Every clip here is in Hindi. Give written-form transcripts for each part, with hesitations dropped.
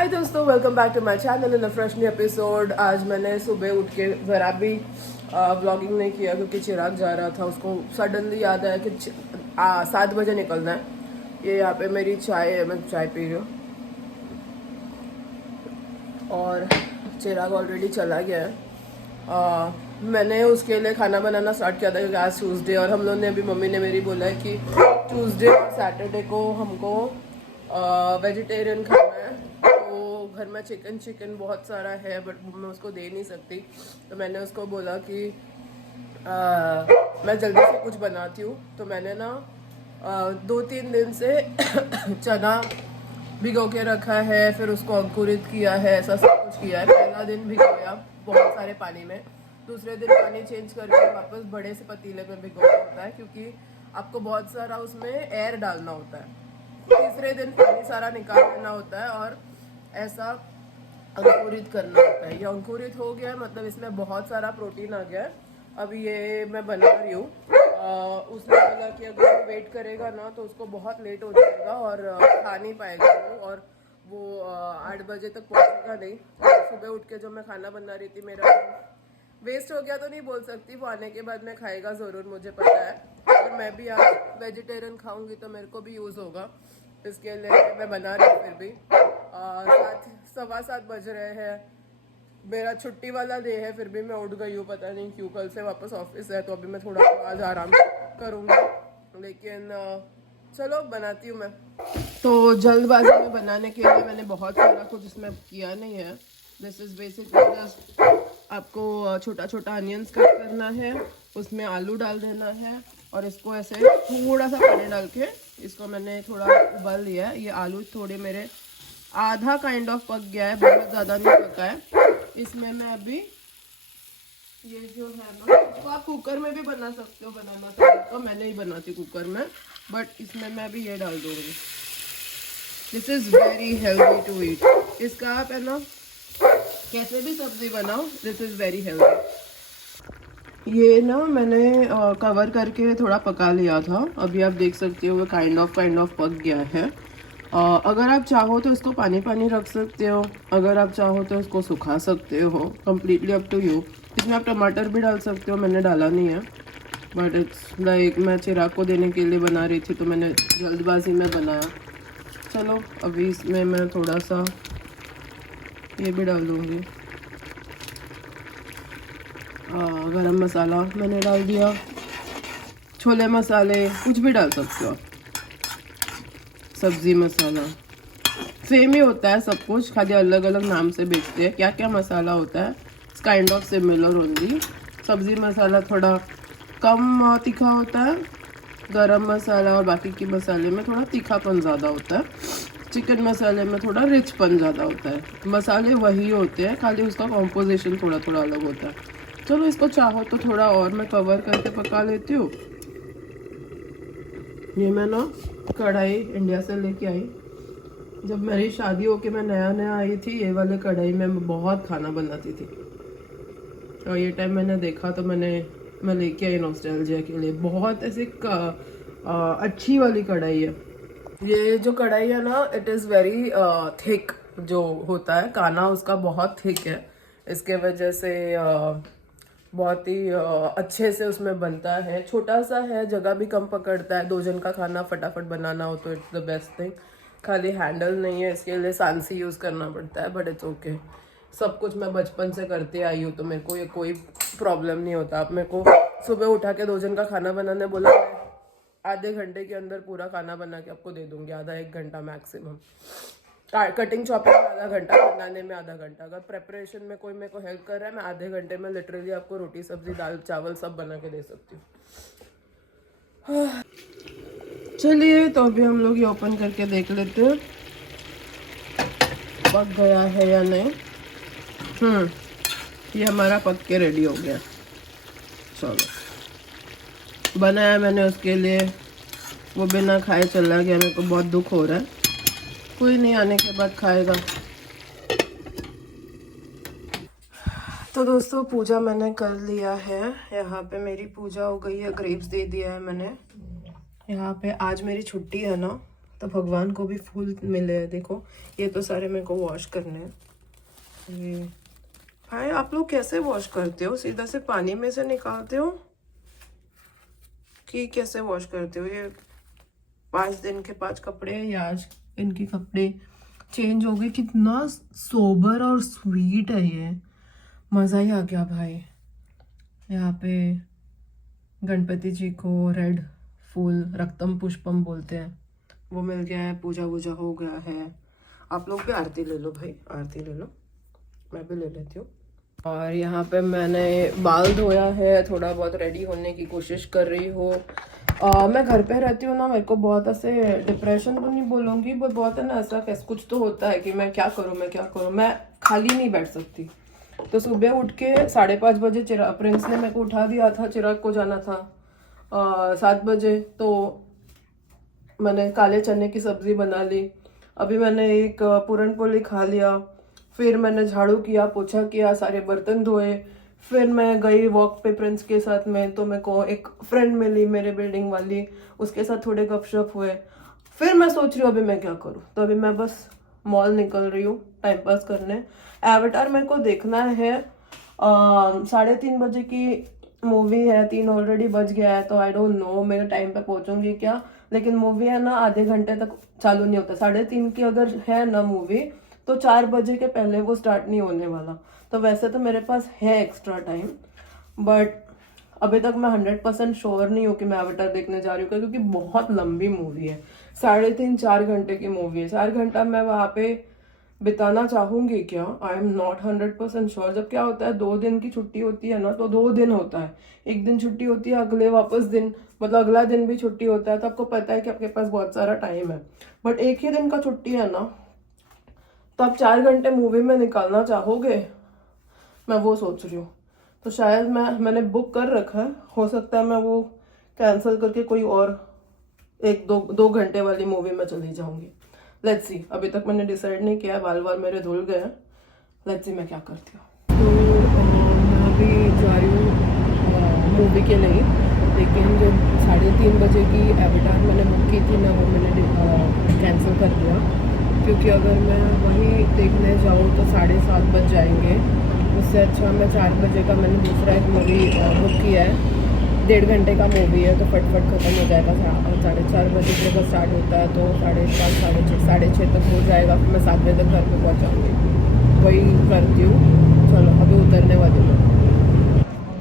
हाय दोस्तों, welcome back to my channel in a fresh new episode. आज मैंने सुबह उठ के ज़रा भी व्लॉगिंग नहीं किया क्योंकि चिराग जा रहा था। उसको सडनली याद आया कि 7 बजे निकलना है। ये यहाँ पे मेरी चाय है, मैं चाय पी रही हूँ और चिराग ऑलरेडी चला गया है। मैंने उसके लिए खाना बनाना स्टार्ट किया था क्योंकि आज ट्यूसडे और हम लोग ने अभी मम्मी ने मेरी बोला है कि ट्यूसडे और सैटरडे को हमको वेजिटेरियन खाना है। तो घर में चिकन बहुत सारा है बट मैं उसको दे नहीं सकती। तो मैंने उसको बोला कि मैं जल्दी से कुछ बनाती हूँ। तो मैंने ना 2-3 दिन से चना भिगो के रखा है, फिर उसको अंकुरित किया है, ऐसा सब कुछ किया है। पहला दिन भिगोया बहुत सारे पानी में, दूसरे दिन पानी चेंज करके वापस बड़े से पतीले में भिगोना होता है क्योंकि आपको बहुत सारा उसमें एयर डालना होता है। तीसरे दिन पानी सारा निकाल देना होता है और ऐसा अंकुरित करना होता है। ये अंकुरित हो गया मतलब इसमें बहुत सारा प्रोटीन आ गया है। अभी ये मैं बना रही हूँ। उसने बोला कि अगर वो वेट करेगा ना तो उसको बहुत लेट हो जाएगा और खा नहीं पाएगा वो 8 बजे तक पहुँचेगा नहीं। सुबह उठ के जो मैं खाना बना रही थी मेरा वेस्ट हो गया तो नहीं बोल सकती, वो आने के बाद में खाएगा ज़रूर, मुझे पता है। और मैं भी आज वेजिटेरियन खाऊंगी तो मेरे को भी यूज़ होगा, इसके लिए मैं बना रही हूँ। फिर भी 7:15 बज रहे हैं, मेरा छुट्टी वाला डे है, फिर भी मैं उठ गई हूँ, पता नहीं क्यों। कल से वापस ऑफिस है तो अभी मैं थोड़ा आज आराम करूँगी, लेकिन चलो बनाती हूँ मैं। तो जल्दबाजी में बनाने के लिए मैंने बहुत सारा कुछ इसमें किया नहीं है। दिस इज़ बेसिकली जस्ट आपको छोटा छोटा अनियंस कट करना है, उसमें आलू डाल देना है और इसको ऐसे थोड़ा सा पानी डाल के इसको मैंने थोड़ा उबाल लिया है। ये आलू थोड़े मेरे आधा काइंड ऑफ पक गया है, बहुत ज़्यादा नहीं पका है। इसमें मैं अभी ये जो है ना, तो आप कुकर में भी बना सकते हो, बनाना चाहिए तो मैं नहीं बनाती कुकर में, बट इसमें मैं अभी ये डाल दूँगी। This is very healthy to eat. इसका आप है ना कैसे भी सब्जी बनाओ, दिस इज़ वेरी हेल्दी। ये ना मैंने कवर करके थोड़ा पका लिया था, अभी आप देख सकते हो वो काइंड ऑफ पक गया है। अगर आप चाहो तो इसको पानी पानी रख सकते हो, अगर आप चाहो तो इसको सुखा सकते हो, कम्प्लीटली अप टू यू। इसमें आप टमाटर भी डाल सकते हो, मैंने डाला नहीं है, बट इट्स लाइक मैं चिराग को देने के लिए बना रही थी तो मैंने जल्दबाजी में बनाया। चलो अभी इसमें मैं थोड़ा सा ये भी डाल दूँगी, गरम मसाला मैंने डाल दिया, छोले मसाले कुछ भी डाल सकते हो, सब्ज़ी मसाला सेम ही होता है सब कुछ, खाली अलग अलग नाम से बेचते हैं। क्या क्या मसाला होता है it's kind of similar only. सब्ज़ी मसाला थोड़ा कम तीखा होता है, गरम मसाला और बाकी के मसाले में थोड़ा तीखापन ज़्यादा होता है, चिकन मसाले में थोड़ा रिचपन ज़्यादा होता है। मसाले वही होते हैं, खाली उसका कॉम्पोजिशन थोड़ा थोड़ा अलग होता है। चलो इसको चाहो तो थोड़ा और मैं कवर करके पका लेती हूँ। ये मैं ना कढ़ाई इंडिया से लेके आई, जब मेरी शादी होके मैं नया आई थी, ये वाले कढ़ाई में मैं बहुत खाना बनाती थी और ये टाइम मैंने देखा तो मैं लेके आई नॉस्टैल्जिया के लिए। बहुत ऐसे अच्छी वाली कढ़ाई है ये जो कढ़ाई है ना, इट इज़ वेरी थिक। जो होता है खाना उसका बहुत थिक है, इसके वजह से बहुत ही अच्छे से उसमें बनता है। छोटा सा है, जगह भी कम पकड़ता है, 2 जन का खाना फटाफट बनाना हो तो इट्स द बेस्ट थिंग। खाली हैंडल नहीं है, इसके लिए सांसी यूज़ करना पड़ता है, बट इट्स ओके। सब कुछ मैं बचपन से करते आई हूँ तो मेरे को ये कोई प्रॉब्लम नहीं होता। आप मेरे को सुबह उठा के 2 जन का खाना बनाने बोला, आधे घंटे के अंदर पूरा खाना बना के आपको दे दूंगी, आधा 1 घंटा मैक्सिमम। कटिंग चॉपिंग में आधा घंटा, बनाने में आधा घंटा। अगर प्रेपरेशन में कोई मेरे को हेल्प कर रहा है, मैं आधे घंटे में लिटरली आपको रोटी सब्जी दाल चावल सब बना के दे सकती हूँ। चलिए तो अभी हम लोग ये ओपन करके देख लेते हैं पक गया है या नहीं। ये हमारा पक के रेडी हो गया। चलो बनाया मैंने उसके लिए, वो बिना खाए चला गया, मेरे को बहुत दुख हो रहा है। कोई नहीं, आने के बाद खाएगा। तो दोस्तों पूजा मैंने कर लिया है, यहाँ पे मेरी पूजा हो गई है, ग्रेप्स दे दिया है मैंने। यहाँ पे आज मेरी छुट्टी है ना, तो भगवान को भी फूल मिले हैं। देखो ये तो सारे मेरे को वॉश करने हैं। ये भाई आप लोग कैसे वॉश करते हो? सीधा से पानी में से निकालते हो कि कैसे वॉश करते हो? ये 5 दिन के 5 कपड़े हैं, या आज इनके कपड़े चेंज हो गए। कितना सोबर और स्वीट है ये, मज़ा ही आ गया भाई। यहाँ पे गणपति जी को रेड फूल रक्तम पुष्पम बोलते हैं, वो मिल गया है। पूजा वूजा हो गया है। आप लोग भी आरती ले लो भाई, आरती ले लो, मैं भी ले लेती हूँ। और यहाँ पे मैंने बाल धोया है, थोड़ा बहुत रेडी होने की कोशिश कर रही हूँ। मैं घर पे रहती हूँ ना, मेरे को बहुत ऐसे डिप्रेशन तो नहीं बोलूँगी, बट बहुत है ना ऐसा कैसे कुछ तो होता है कि मैं क्या करूँ, मैं खाली नहीं बैठ सकती। तो सुबह उठ के 5:30 बजे चिराग प्रिंस ने मेरे को उठा दिया था, चिराग को जाना था 7 बजे। तो मैंने काले चने की सब्जी बना ली। अभी मैंने एक पूरन पोली खा लिया, फिर मैंने झाड़ू किया, पोछा किया, सारे बर्तन धोए। फिर मैं गई वॉक पे प्रिंस के साथ में, तो मेरे को एक फ्रेंड मिली मेरे बिल्डिंग वाली, उसके साथ थोड़े गपशप हुए। फिर मैं सोच रही हूँ अभी मैं क्या करूँ, तो अभी मैं बस मॉल निकल रही हूँ टाइम पास करने। एवेटार मेरे को देखना है, 3:30 बजे की मूवी है, 3 ऑलरेडी बज गया है, तो आई डोंट नो मेरे टाइम पे पहुंचूंगी क्या। लेकिन मूवी है ना आधे घंटे तक चालू नहीं होता। 3:30 की अगर है ना मूवी, तो 4 बजे के पहले वो स्टार्ट नहीं होने वाला। तो वैसे तो मेरे पास है एक्स्ट्रा टाइम, बट अभी तक मैं 100% श्योर नहीं हूँ कि मैं एवेटार देखने जा रही हूँ, क्योंकि बहुत लंबी मूवी है। 3.5-4 घंटे की मूवी है। 4 घंटा मैं वहाँ पे बिताना चाहूंगी क्या? I am not 100% sure. जब क्या होता है 2 दिन की छुट्टी होती है ना, तो 2 दिन होता है, एक दिन छुट्टी होती है, अगले वापस दिन मतलब अगला दिन भी छुट्टी होता है, तो आपको पता है कि आपके पास बहुत सारा टाइम है। बट एक ही दिन का छुट्टी है ना, तो आप 4 घंटे मूवी में निकालना चाहोगे? मैं वो सोच रही हूँ। तो शायद मैंने बुक कर रखा है, हो सकता है मैं वो कैंसिल करके कोई और 1-2 घंटे वाली मूवी में चली जाऊंगी। लेट्स सी, अभी तक मैंने डिसाइड नहीं किया, बाल बाल मेरे धुल गए हैं। लेट्स सी मैं क्या करती हूँ। तो मैं अभी जा रही हूँ मूवी के लिए, लेकिन जो 3:30 बजे की एवेटार मैंने बुक की थी ना, वो मैंने कैंसिल कर दिया, क्योंकि अगर मैं वही देखने जाऊँ तो 7:30 बज जाएंगे। उससे अच्छा मैं 4 बजे का मैंने दूसरा एक मूवी बुक किया है, 1.5 घंटे का मूवी है, तो फटफट ख़त्म हो जाएगा। 4:30 बजे जब स्टार्ट होता है तो 5:30, 6:30 तक हो जाएगा। फिर मैं 7 बजे तक घर पे पहुँचाऊँगी, वही करती हूँ। चलो अभी उतरने वाली हूँ।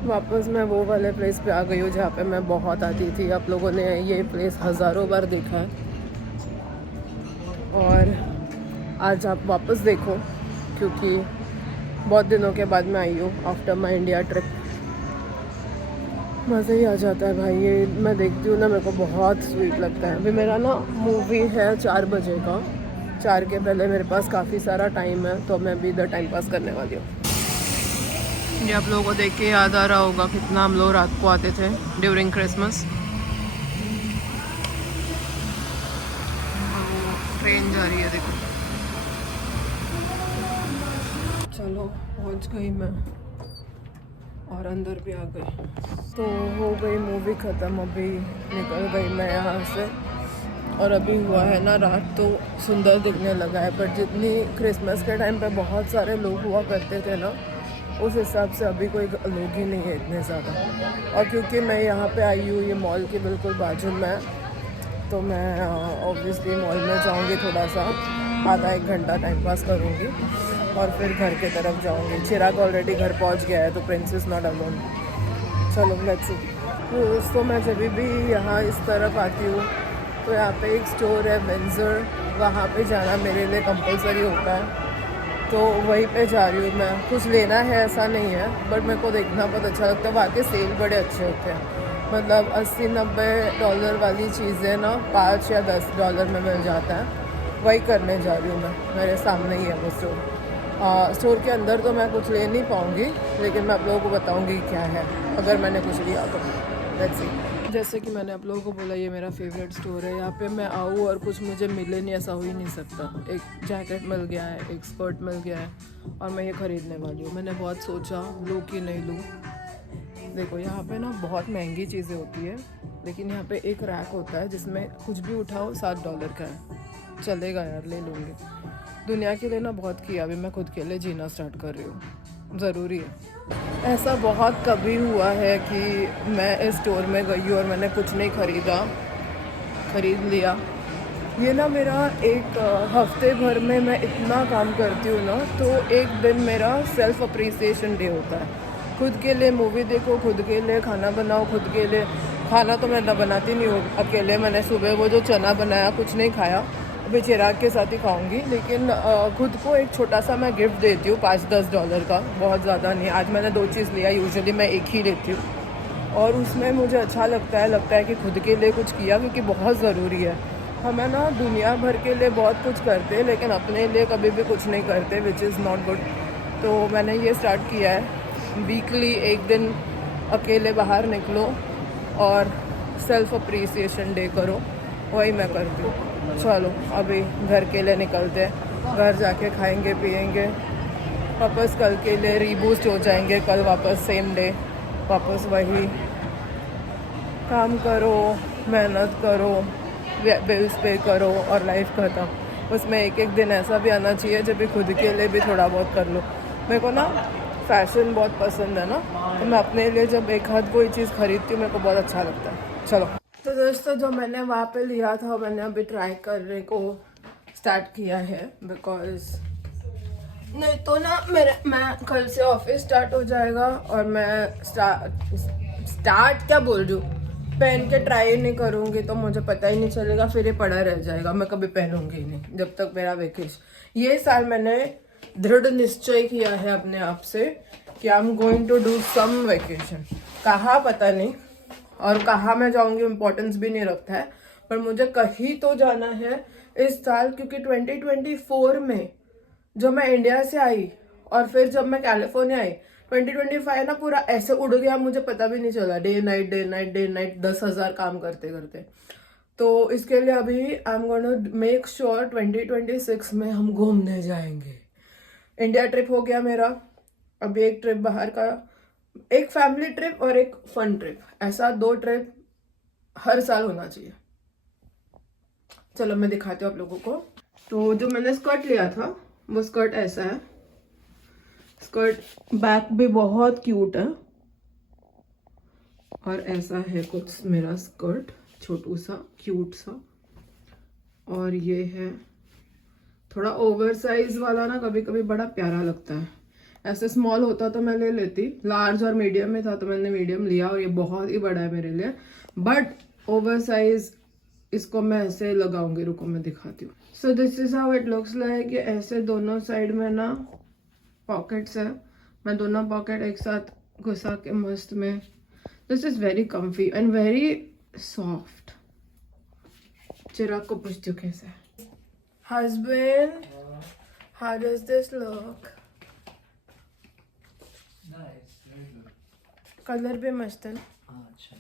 वापस मैं वो वाले प्लेस पे आ गई हूँ जहाँ पे मैं बहुत आती थी। आप लोगों ने ये प्लेस हज़ारों बार देखा है, और आज आप वापस देखो, क्योंकि बहुत दिनों के बाद मैं आई हूँ आफ्टर माई इंडिया ट्रिप। मज़ा ही आ जाता है भाई, ये मैं देखती हूँ ना, मेरे को बहुत स्वीट लगता है। अभी मेरा ना मूवी है 4 बजे का, 4 के पहले मेरे पास काफ़ी सारा टाइम है, तो मैं भी इधर टाइम पास करने वाली हूँ। ये आप लोगों को देख के याद आ रहा होगा कितना हम लोग रात को आते थे ड्यूरिंग क्रिसमस। ट्रेन जा रही है देखो। चलो पहुंच गई मैं, और अंदर भी आ गई। तो हो गई मूवी ख़त्म, अभी निकल गई मैं यहाँ से। और अभी हुआ है ना रात, तो सुंदर दिखने लगा है, पर जितनी क्रिसमस के टाइम पे बहुत सारे लोग हुआ करते थे ना, उस हिसाब से अभी कोई लोग ही नहीं है इतने ज़्यादा। और क्योंकि मैं यहाँ पे आई हूँ ये मॉल के बिल्कुल बाजू में, तो मैं ऑब्वियसली मॉल में जाऊँगी, थोड़ा सा आधा 1 घंटा टाइम पास करूँगी, और फिर घर के तरफ जाऊँगी। चिराग ऑलरेडी घर पहुँच गया है, तो प्रिंस इज़ नॉट अलोन। चलो लेट्स सी। तो दोस्तों मैं जब भी यहाँ इस तरफ आती हूँ, तो यहाँ पे एक स्टोर है विंज़र, वहाँ पे जाना मेरे लिए कंपलसरी होता है, तो वहीं पे जा रही हूँ मैं। कुछ लेना है ऐसा नहीं है, बट मेरे को देखना बहुत अच्छा लगता है। वहाँ के सेल बड़े अच्छे होते हैं, मतलब $80-90 वाली चीज़ें ना $5 या $10 में मिल जाता है। वही करने जा रही हूँ मैं, मेरे सामने ही है वो स्टोर। स्टोर के अंदर तो मैं कुछ ले नहीं पाऊँगी, लेकिन मैं आप लोगों को बताऊँगी क्या है अगर मैंने कुछ लिया तो। Let's see. जैसे कि मैंने आप लोगों को बोला, ये मेरा फेवरेट स्टोर है। यहाँ पे मैं आऊँ और कुछ मुझे मिले नहीं, ऐसा हो ही नहीं सकता। एक जैकेट मिल गया है, एक स्कर्ट मिल गया है, और मैं ये ख़रीदने वाली हूँ। मैंने बहुत सोचा लूँ कि नहीं लूँ, देखो यहाँ पे ना बहुत महंगी चीज़ें होती है, लेकिन यहाँ पे एक रैक होता है जिसमें कुछ भी उठाओ $7 का है, चलेगा यार, ले लूँगी। दुनिया के लिए ना बहुत किया, अभी मैं खुद के लिए जीना स्टार्ट कर रही हूँ, ज़रूरी है। ऐसा बहुत कभी हुआ है कि मैं इस स्टोर में गई और मैंने कुछ नहीं खरीद लिया। ये ना मेरा एक हफ्ते भर में मैं इतना काम करती हूँ ना, तो एक दिन मेरा सेल्फ अप्रिसिएशन डे होता है। खुद के लिए मूवी देखो, खुद के लिए खाना बनाओ, खुद के लिए खाना तो मैं बनाती नहीं हूँ अकेले। मैंने सुबह वो जो चना बनाया कुछ नहीं खाया, अभी चिराग के साथ ही खाऊंगी, लेकिन खुद को एक छोटा सा मैं गिफ्ट देती हूँ $5-10 का, बहुत ज़्यादा नहीं। आज मैंने 2 चीज़ लिया, यूजुअली मैं एक ही लेती हूँ, और उसमें मुझे अच्छा लगता है कि खुद के लिए कुछ किया, क्योंकि बहुत ज़रूरी है। हमें ना दुनिया भर के लिए बहुत कुछ करते हैं, लेकिन अपने लिए कभी भी कुछ नहीं करते, विच इज़ नॉट गुड। तो मैंने ये स्टार्ट किया है, वीकली एक दिन अकेले बाहर निकलो और सेल्फ अप्रिसिएशन डे करो, वही मैं करती हूँ। चलो अभी घर के लिए निकलते हैं, घर जाके खाएंगे पिएंगे, वापस कल के लिए रीबूस्ट हो जाएंगे। कल वापस सेम डे, वापस वही काम करो, मेहनत करो, बिल्स पे करो और लाइफ खत्म। उसमें एक एक दिन ऐसा भी आना चाहिए जब भी खुद के लिए भी थोड़ा बहुत कर लो। मेरे को ना फैशन बहुत पसंद है ना, तो मैं अपने लिए जब एक हाथ कोई चीज़ खरीदती हूँ मेरे को बहुत अच्छा लगता है। चलो तो दोस्तों, जो मैंने वहाँ पे लिया था मैंने अभी ट्राई करने को स्टार्ट किया है, बिकॉज नहीं तो ना मैं कल से ऑफिस स्टार्ट हो जाएगा और मैं स्टार्ट क्या बोल रही हूँ, पहन के ट्राई नहीं करूँगी तो मुझे पता ही नहीं चलेगा, फिर ये पड़ा रह जाएगा, मैं कभी पहनूंगी ही नहीं जब तक मेरा वेकेशन। ये साल मैंने दृढ़ निश्चय किया है अपने आप से कि I am going to do some vacation. कहाँ पता नहीं, और कहाँ मैं जाऊँगी इम्पोर्टेंस भी नहीं रखता है, पर मुझे कहीं तो जाना है इस साल, क्योंकि 2024 में जब मैं इंडिया से आई और फिर जब मैं कैलिफोर्निया आई, 2025 ना पूरा ऐसे उड़ गया, मुझे पता भी नहीं चला। डे नाइट 10,000 काम करते करते। तो इसके लिए अभी I am going to make sure 2026 में हम घूमने जाएंगे। इंडिया ट्रिप हो गया मेरा, अभी एक ट्रिप बाहर का, एक फैमिली ट्रिप और एक फन ट्रिप, ऐसा 2 ट्रिप हर साल होना चाहिए। चलो मैं दिखाती हूँ आप लोगों को। तो जो मैंने स्कर्ट लिया था वो स्कर्ट ऐसा है, स्कर्ट बैक भी बहुत क्यूट है, और ऐसा है कुछ मेरा स्कर्ट, छोटू सा क्यूट सा। और ये है थोड़ा ओवर साइज वाला ना, कभी कभी बड़ा प्यारा लगता है। ऐसे स्मॉल होता तो मैं ले लेती, लार्ज और मीडियम में था तो मैंने मीडियम लिया, और ये बहुत ही बड़ा है मेरे लिए, बट ओवर साइज इसको मैं ऐसे लगाऊंगी, रुको मैं दिखाती हूँ। So this is how it looks like. ये ऐसे दोनों साइड में ना पॉकेट्स है, मैं दोनों पॉकेट एक साथ घुसा के मस्त में, this is very comfy and very soft. Chirag को पूछती हूँ कैसा है। Husband, how does this look? Colour भी मस्त है ना। अच्छा,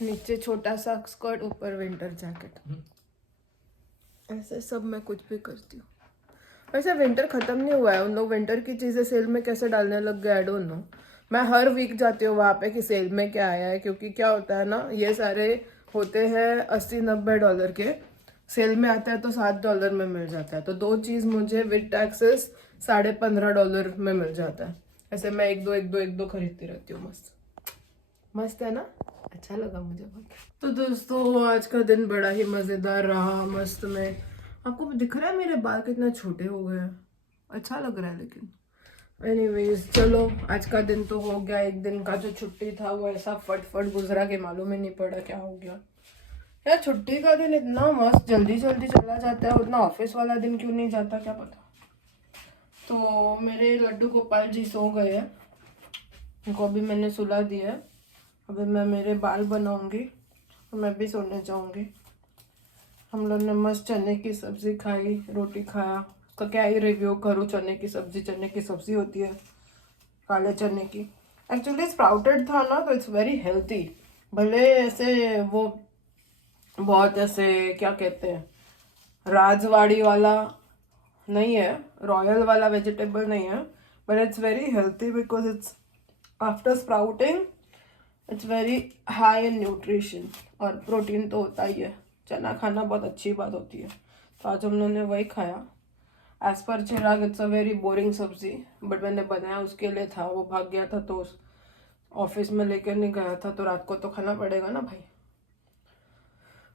नीचे छोटा सा स्कर्ट, ऊपर विंटर जैकेट, ऐसे सब मैं कुछ भी करती हूँ। वैसे विंटर खत्म नहीं हुआ है, उन लोग विंटर की चीजें सेल में कैसे डालने लग गए, आई डोंट नो। मैं हर वीक जाती हूँ वहाँ पे कि सेल में क्या आया है, क्योंकि क्या होता है ना, ये सारे होते हैं $80-90 के, सेल में आता है तो $7 में मिल जाता है, तो 2 चीज मुझे विद टैक्सेस $15.5 में मिल जाता है। ऐसे मैं एक दो खरीदती रहती हूँ। मस्त मस्त है ना, अच्छा लगा मुझे बहुत। तो दोस्तों आज का दिन बड़ा ही मजेदार रहा, मस्त में। आपको दिख रहा है मेरे बाल कितना छोटे हो गए हैं, अच्छा लग रहा है। लेकिन एनीवेज चलो, आज का दिन तो हो गया। एक दिन का जो छुट्टी था वो ऐसा फट गुजरा कि मालूम ही नहीं पड़ा क्या हो गया। यार छुट्टी का दिन इतना मस्त जल्दी चला जाता है, उतना ऑफिस वाला दिन क्यों नहीं जाता क्या पता। तो मेरे लड्डू गोपाल जी सो गए हैं, उनको अभी मैंने सुला दिया है। अभी मैं मेरे बाल बनाऊंगी और मैं भी सोने जाऊंगी। हम लोग ने मस्त चने की सब्जी खाई, रोटी खाया, उसका क्या ही रिव्यू करूँ। चने की सब्जी होती है काले चने की, एक्चुअली स्प्राउटेड था ना, तो इट्स वेरी हेल्थी। भले ऐसे वो बहुत ऐसे क्या कहते हैं, राजवाड़ी वाला नहीं है, रॉयल वाला वेजिटेबल नहीं है, but it's very healthy because it's after sprouting it's very high in nutrition, और प्रोटीन तो होता ही है, चना खाना बहुत अच्छी बात होती है। तो आज हम लोगों ने वही खाया। एज पर Chirag it's a very boring sabzi, but मैंने बनाया उसके लिए था, वो भाग गया था तो ऑफिस में लेकर नहीं गया था, तो रात को तो खाना पड़ेगा ना भाई।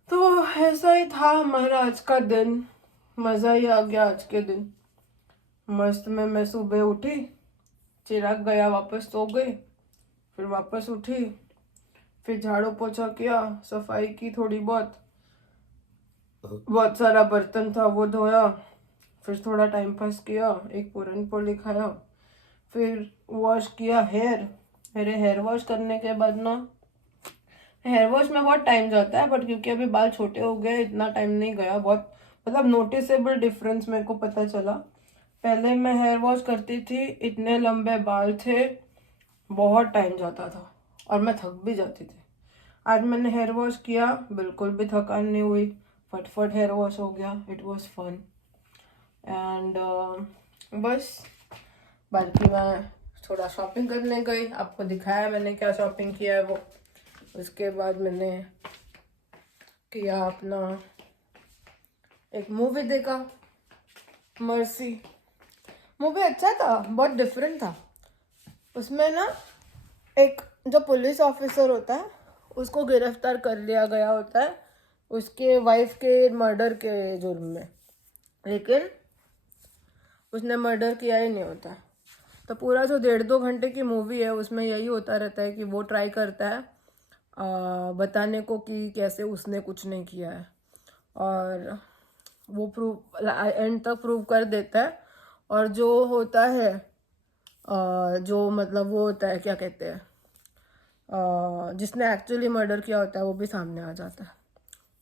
तो ऐसा ही था हमारा आज का दिन, मज़ा ही आ गया आज के दिन। मस्त में मैं सुबह उठी, चिराग गया वापस सो गई, फिर वापस उठी, फिर झाड़ू पोछा किया, सफाई की थोड़ी बहुत, बहुत सारा बर्तन था वो धोया, फिर थोड़ा टाइम पास किया, एक पूरन पोली खाया, फिर वॉश किया हेयर। मेरे हेयर वॉश करने के बाद ना, हेयर वॉश में बहुत टाइम जाता है, बट क्योंकि अभी बाल छोटे हो गए इतना टाइम नहीं गया। बहुत मतलब नोटिसेबल डिफरेंस मेरे को पता चला। पहले मैं हेयर वॉश करती थी, इतने लंबे बाल थे, बहुत टाइम जाता था और मैं थक भी जाती थी। आज मैंने हेयर वॉश किया, बिल्कुल भी थकान नहीं हुई, फटफट हेयर वॉश हो गया, इट वॉज फन। एंड बस बाकी मैं थोड़ा शॉपिंग करने गई, आपको दिखाया मैंने क्या शॉपिंग किया है वो। उसके बाद मैंने किया अपना, एक मूवी देखा, मर्सी। मूवी अच्छा था, बहुत डिफरेंट था। उसमें ना एक जो पुलिस ऑफिसर होता है उसको गिरफ्तार कर लिया गया होता है उसके वाइफ के मर्डर के जुर्म में, लेकिन उसने मर्डर किया ही नहीं होता। तो पूरा जो 1.5-2 घंटे की मूवी है उसमें यही होता रहता है कि वो ट्राई करता है बताने को कि कैसे उसने कुछ नहीं किया है, और वो प्रूव एंड तक प्रूव कर देता है। और जो होता है जो मतलब वो होता है क्या कहते हैं, जिसने एक्चुअली मर्डर किया होता है वो भी सामने आ जाता है।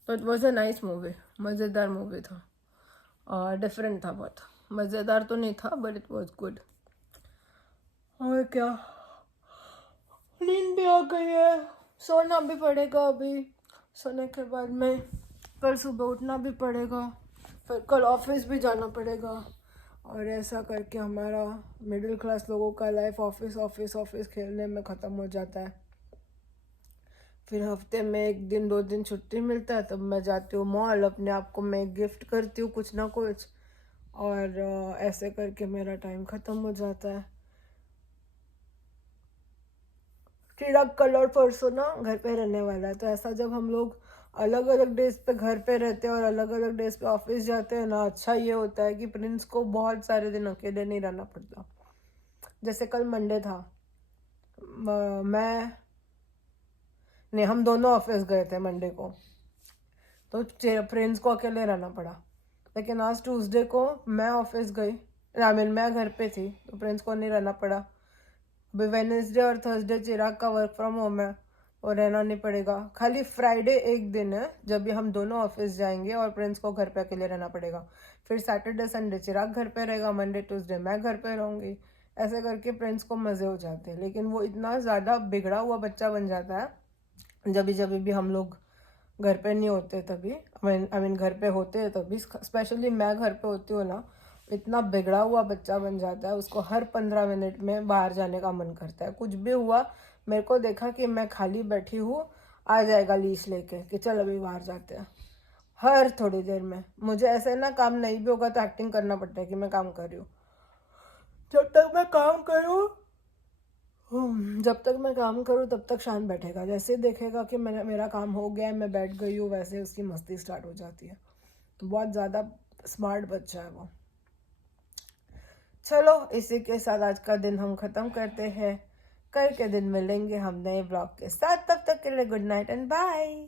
तो it was a nice movie, मज़ेदार मूवी था और डिफरेंट था बहुत। मज़ेदार तो नहीं था बट इट वॉज गुड। और क्या, नींद भी आ गई है, सोना भी पड़ेगा अभी। सोने के बाद में कल सुबह उठना भी पड़ेगा, फिर कल ऑफिस भी जाना पड़ेगा। और ऐसा करके हमारा मिडिल क्लास लोगों का लाइफ ऑफिस ऑफिस ऑफिस खेलने में ख़त्म हो जाता है। फिर हफ्ते में 1 दिन 2 दिन छुट्टी मिलता है, तब मैं जाती हूँ मॉल, अपने आप को मैं गिफ्ट करती हूँ कुछ ना कुछ, और ऐसे करके मेरा टाइम ख़त्म हो जाता है। चिराग कल और परसों ना घर पे रहने वाला है, तो ऐसा जब हम लोग अलग अलग डेज पे घर पे रहते हैं और अलग अलग डेज पे ऑफिस जाते हैं ना, अच्छा ये होता है कि प्रिंस को बहुत सारे दिन अकेले नहीं रहना पड़ता। जैसे कल मंडे था, मैं नहीं, हम दोनों ऑफिस गए थे मंडे को, तो प्रिंस को अकेले रहना पड़ा। लेकिन आज ट्यूसडे को मैं ऑफिस गई, मैं घर पे थी, तो प्रिंस को नहीं रहना पड़ा। अभी वेडनेसडे और थर्सडे चिराग का वर्क फ्रॉम होम है, और रहना नहीं पड़ेगा। खाली फ्राइडे एक दिन है जब भी हम दोनों ऑफिस जाएंगे और प्रिंस को घर पे अकेले रहना पड़ेगा। फिर सैटरडे संडे चिराग घर पे रहेगा, मंडे ट्यूसडे मैं घर पे रहूँगी। ऐसे करके प्रिंस को मज़े हो जाते हैं। लेकिन वो इतना ज़्यादा बिगड़ा हुआ बच्चा बन जाता है जब भी हम लोग घर पे नहीं होते, तभी आई मीन घर पे होते हैं तभी, स्पेशली मैं घर पे होती हूँ ना, इतना बिगड़ा हुआ बच्चा बन जाता है। उसको हर 15 मिनट में बाहर जाने का मन करता है। कुछ भी हुआ, मेरे को देखा कि मैं खाली बैठी हूँ, आ जाएगा लीश लेके कि चल अभी बाहर जाते हैं। हर थोड़ी देर में मुझे ऐसे ना, काम नहीं भी होगा तो एक्टिंग करना पड़ता है कि मैं काम कर रही हूँ। जब तक मैं काम करूँ तब तक शांत बैठेगा। जैसे देखेगा कि मेरा काम हो गया है, मैं बैठ गई हूँ, वैसे उसकी मस्ती स्टार्ट हो जाती है। तो बहुत ज़्यादा स्मार्ट बच्चा है वो। चलो इसी के साथ आज का दिन हम ख़त्म करते हैं। कल के दिन मिलेंगे हम नए ब्लॉग के साथ। तब तक के लिए गुड नाइट एंड बाय।